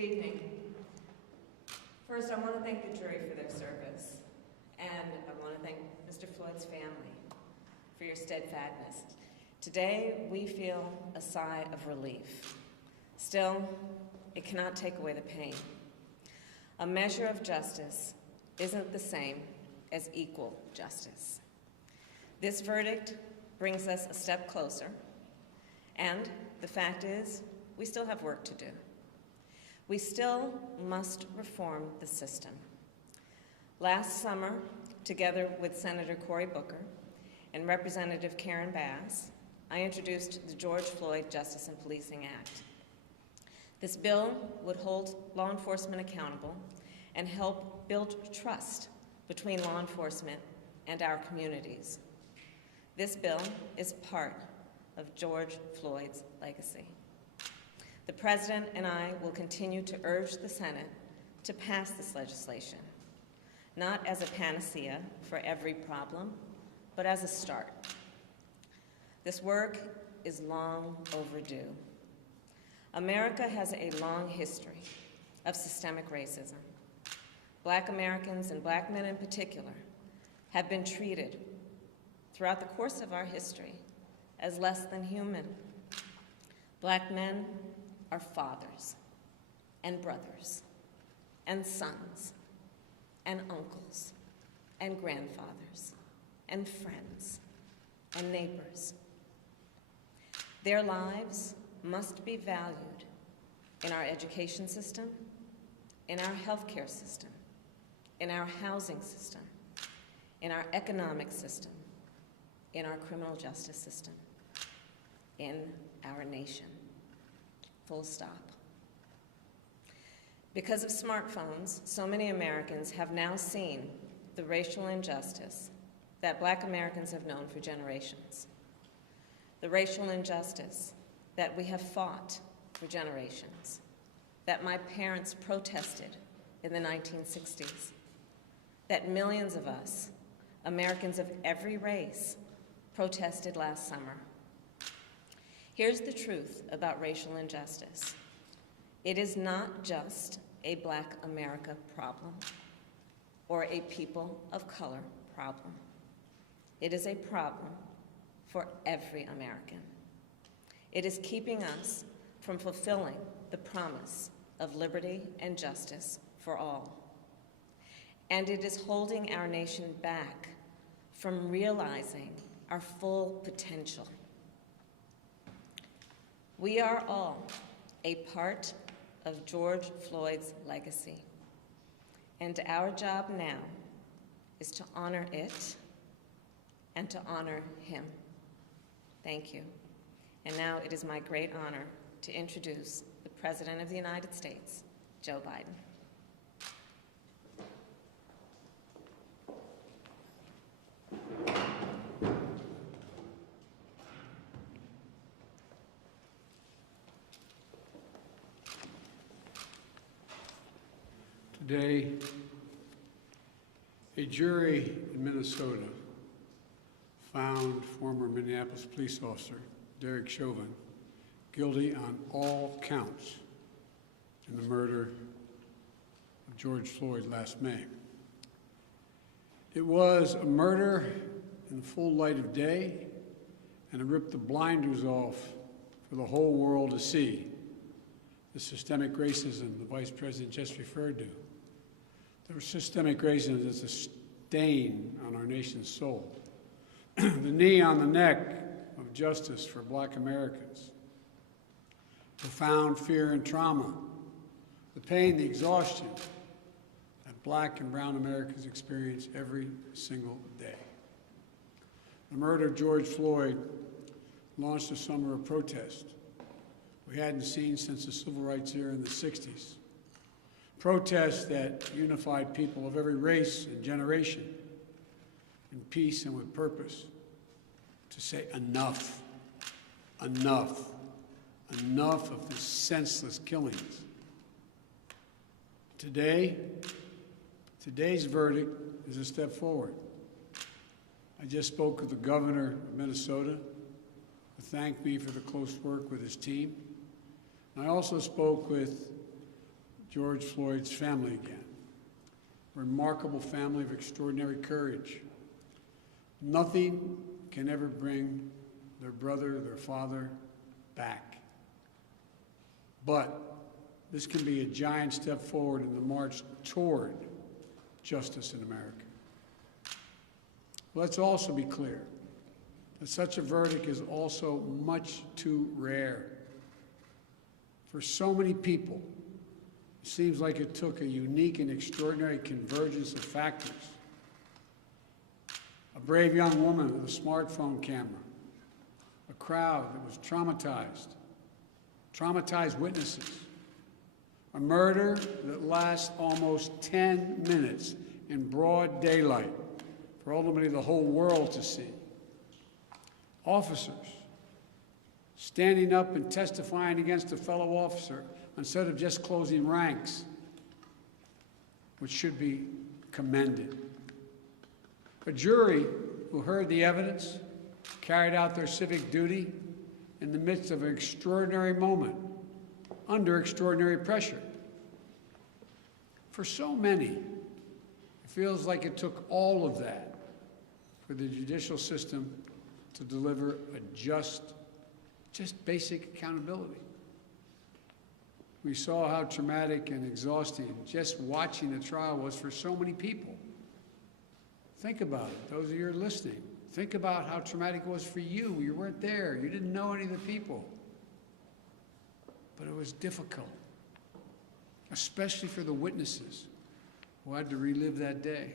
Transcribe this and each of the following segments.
Good evening. First, I want to thank the jury for their service, and I want to thank Mr. Floyd's family for your steadfastness. Today, we feel a sigh of relief. Still, it cannot take away the pain. A measure of justice isn't the same as equal justice. This verdict brings us a step closer, and the fact is, we still have work to do. We still must reform the system. Last summer, together with Senator Cory Booker and Representative Karen Bass, I introduced the George Floyd Justice and Policing Act. This bill would hold law enforcement accountable and help build trust between law enforcement and our communities. This bill is part of George Floyd's legacy. The President and I will continue to urge the Senate to pass this legislation, not as a panacea for every problem, but as a start. This work is long overdue. America has a long history of systemic racism. Black Americans, and Black men in particular, have been treated throughout the course of our history as less than human. Black men are fathers and brothers and sons and uncles and grandfathers and friends and neighbors. Their lives must be valued in our education system, in our healthcare system, in our housing system, in our economic system, in our criminal justice system, in our nation. Full stop. Because of smartphones, so many Americans have now seen the racial injustice that Black Americans have known for generations. The racial injustice that we have fought for generations, that my parents protested in the 1960s, that millions of us, Americans of every race, protested last summer. Here's the truth about racial injustice. It is not just a Black America problem or a people of color problem. It is a problem for every American. It is keeping us from fulfilling the promise of liberty and justice for all. And it is holding our nation back from realizing our full potential. We are all a part of George Floyd's legacy, and our job now is to honor it and to honor him. Thank you. And now it is my great honor to introduce the President of the United States, Joe Biden. Today, a jury in Minnesota found former Minneapolis police officer Derek Chauvin guilty on all counts in the murder of George Floyd last May. It was a murder in the full light of day, and it ripped the blinders off for the whole world to see the systemic racism the Vice President just referred to. The systemic racism is a stain on our nation's soul. The knee on the neck of justice for Black Americans. Profound fear and trauma. The pain, the exhaustion that Black and brown Americans experience every single day. The murder of George Floyd launched a summer of protest we hadn't seen since the civil rights era in the 60s. Protests that unified people of every race and generation in peace and with purpose to say enough, enough, enough of the senseless killings. Today's verdict is a step forward. I just spoke with the governor of Minnesota, who thanked me for the close work with his team. And I also spoke with George Floyd's family again. A remarkable family of extraordinary courage. Nothing can ever bring their brother, their father, back. But this can be a giant step forward in the march toward justice in America. Let's also be clear that such a verdict is also much too rare. For so many people, it seems like it took a unique and extraordinary convergence of factors. A brave young woman with a smartphone camera, a crowd that was traumatized witnesses, a murder that lasts almost 10 minutes in broad daylight for ultimately the whole world to see. Officers standing up and testifying against a fellow officer instead of just closing ranks, which should be commended. A jury who heard the evidence, carried out their civic duty in the midst of an extraordinary moment, under extraordinary pressure. For so many, it feels like it took all of that for the judicial system to deliver a just basic accountability. We saw how traumatic and exhausting just watching the trial was for so many people. Think about it, those of you who are listening. Think about how traumatic it was for you. You weren't there. You didn't know any of the people. But it was difficult, especially for the witnesses who had to relive that day.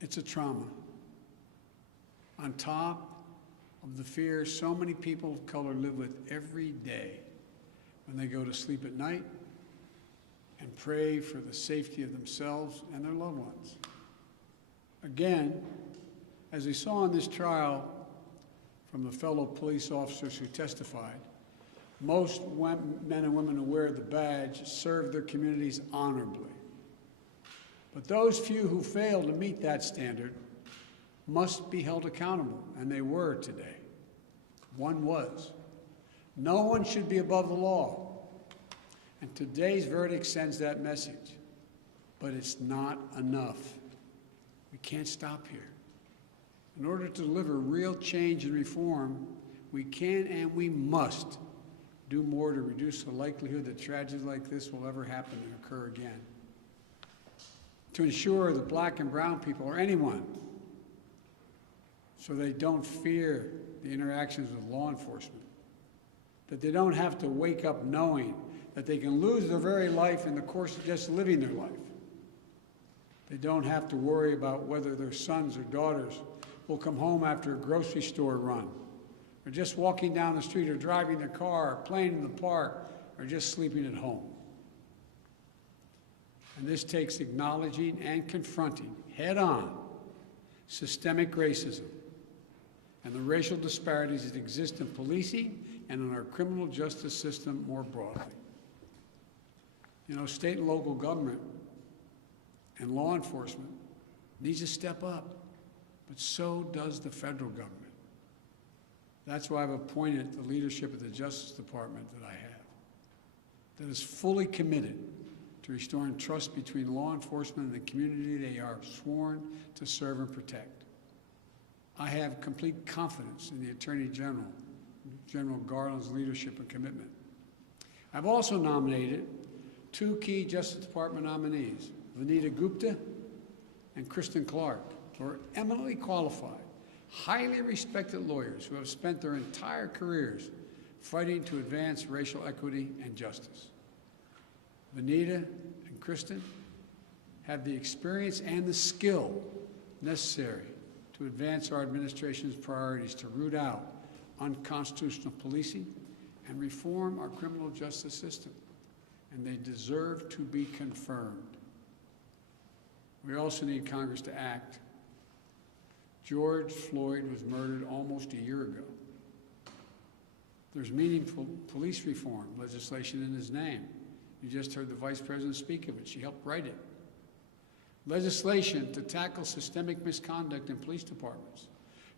It's a trauma. On top of the fear so many people of color live with every day when they go to sleep at night and pray for the safety of themselves and their loved ones. Again, as we saw in this trial from the fellow police officers who testified, most men and women who wear the badge serve their communities honorably. But those few who fail to meet that standard must be held accountable, and they were today. One was. No one should be above the law. And today's verdict sends that message. But it's not enough. We can't stop here. In order to deliver real change and reform, we can and we must do more to reduce the likelihood that tragedies like this will ever happen and occur again. To ensure that black and brown people, or anyone, so they don't fear the interactions with law enforcement, that they don't have to wake up knowing that they can lose their very life in the course of just living their life. They don't have to worry about whether their sons or daughters will come home after a grocery store run, or just walking down the street, or driving their car, or playing in the park, or just sleeping at home. And this takes acknowledging and confronting head-on systemic racism and the racial disparities that exist in policing and in our criminal justice system more broadly. You know, state and local government and law enforcement needs to step up, but so does the federal government. That's why I've appointed the leadership of the Justice Department that I have, that is fully committed to restoring trust between law enforcement and the community they are sworn to serve and protect. I have complete confidence in the Attorney General, General Garland's leadership and commitment. I've also nominated two key Justice Department nominees, Vanita Gupta and Kristen Clark, who are eminently qualified, highly respected lawyers who have spent their entire careers fighting to advance racial equity and justice. Vanita and Kristen have the experience and the skill necessary to advance our administration's priorities to root out unconstitutional policing and reform our criminal justice system, and they deserve to be confirmed. We also need Congress to act. George Floyd was murdered almost a year ago. There's meaningful police reform legislation in his name. You just heard the Vice President speak of it. She helped write it. Legislation to tackle systemic misconduct in police departments,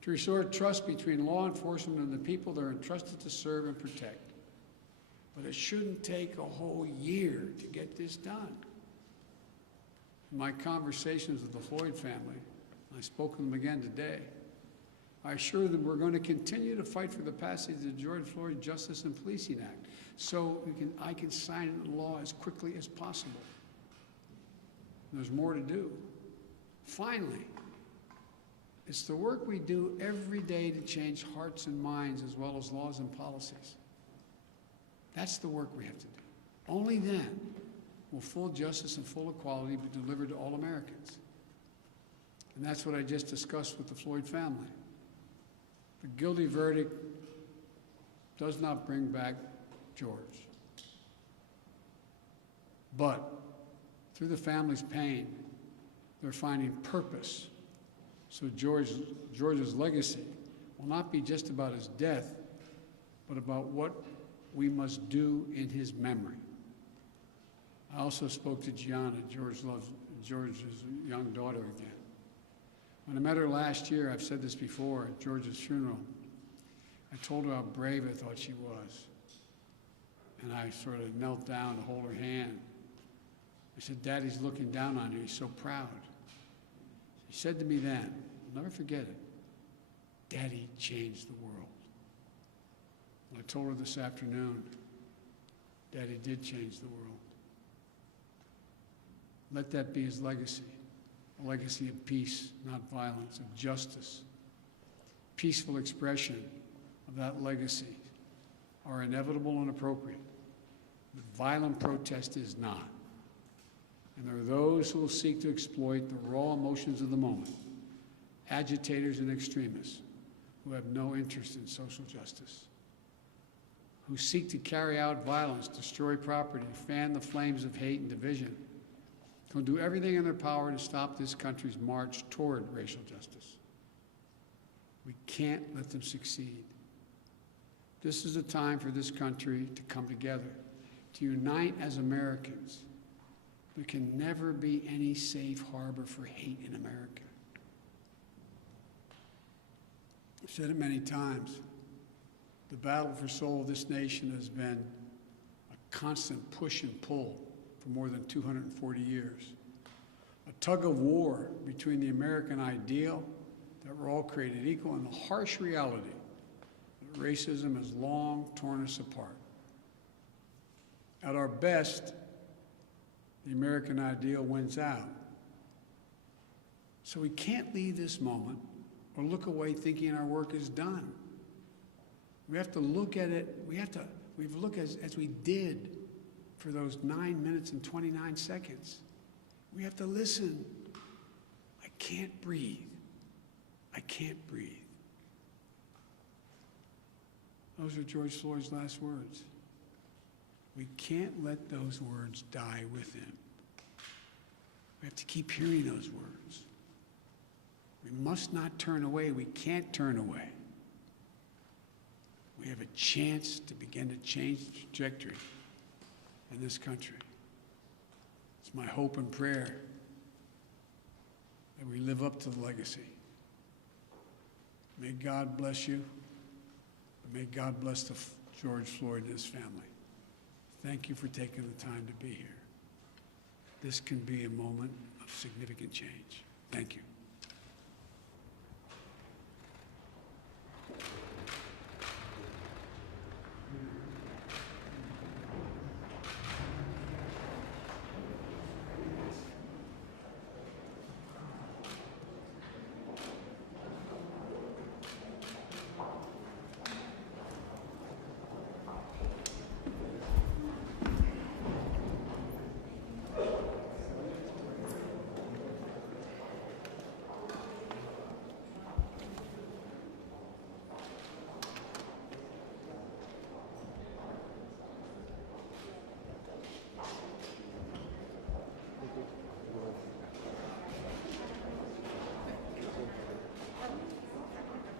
to restore trust between law enforcement and the people they're entrusted to serve and protect. But it shouldn't take a whole year to get this done. In my conversations with the Floyd family, I spoke to them again today, I assure them we're going to continue to fight for the passage of the George Floyd Justice and Policing Act so I can sign it into law as quickly as possible. There's more to do. Finally, it's the work we do every day to change hearts and minds as well as laws and policies. That's the work we have to do. Only then will full justice and full equality be delivered to all Americans. And that's what I just discussed with the Floyd family. The guilty verdict does not bring back George. But through the family's pain, they're finding purpose. So George's legacy will not be just about his death, but about what we must do in his memory. I also spoke to Gianna, George's young daughter again. When I met her last year, I've said this before, at George's funeral, I told her how brave I thought she was. And I sort of knelt down to hold her hand. I said, Daddy's looking down on you, he's so proud. She said to me then, I'll never forget it, Daddy changed the world. And I told her this afternoon, Daddy did change the world. Let that be his legacy. A legacy of peace, not violence, of justice. Peaceful expression of that legacy are inevitable and appropriate. But violent protest is not. And there are those who will seek to exploit the raw emotions of the moment, agitators and extremists who have no interest in social justice, who seek to carry out violence, destroy property, fan the flames of hate and division, who will do everything in their power to stop this country's march toward racial justice. We can't let them succeed. This is a time for this country to come together, to unite as Americans. There can never be any safe harbor for hate in America. I've said it many times. The battle for soul of this nation has been a constant push and pull for more than 240 years. A tug of war between the American ideal that we're all created equal and the harsh reality that racism has long torn us apart. At our best, the American ideal wins out. So we can't leave this moment or look away thinking our work is done. We have to look at it, we have to look as we did for those 9 minutes and 29 seconds. We have to listen. I can't breathe. I can't breathe. Those are George Floyd's last words. We can't let those words die with him. We have to keep hearing those words. We must not turn away. We can't turn away. We have a chance to begin to change the trajectory in this country. It's my hope and prayer that we live up to the legacy. May God bless you. And may God bless George Floyd and his family. Thank you for taking the time to be here. This can be a moment of significant change. Thank you.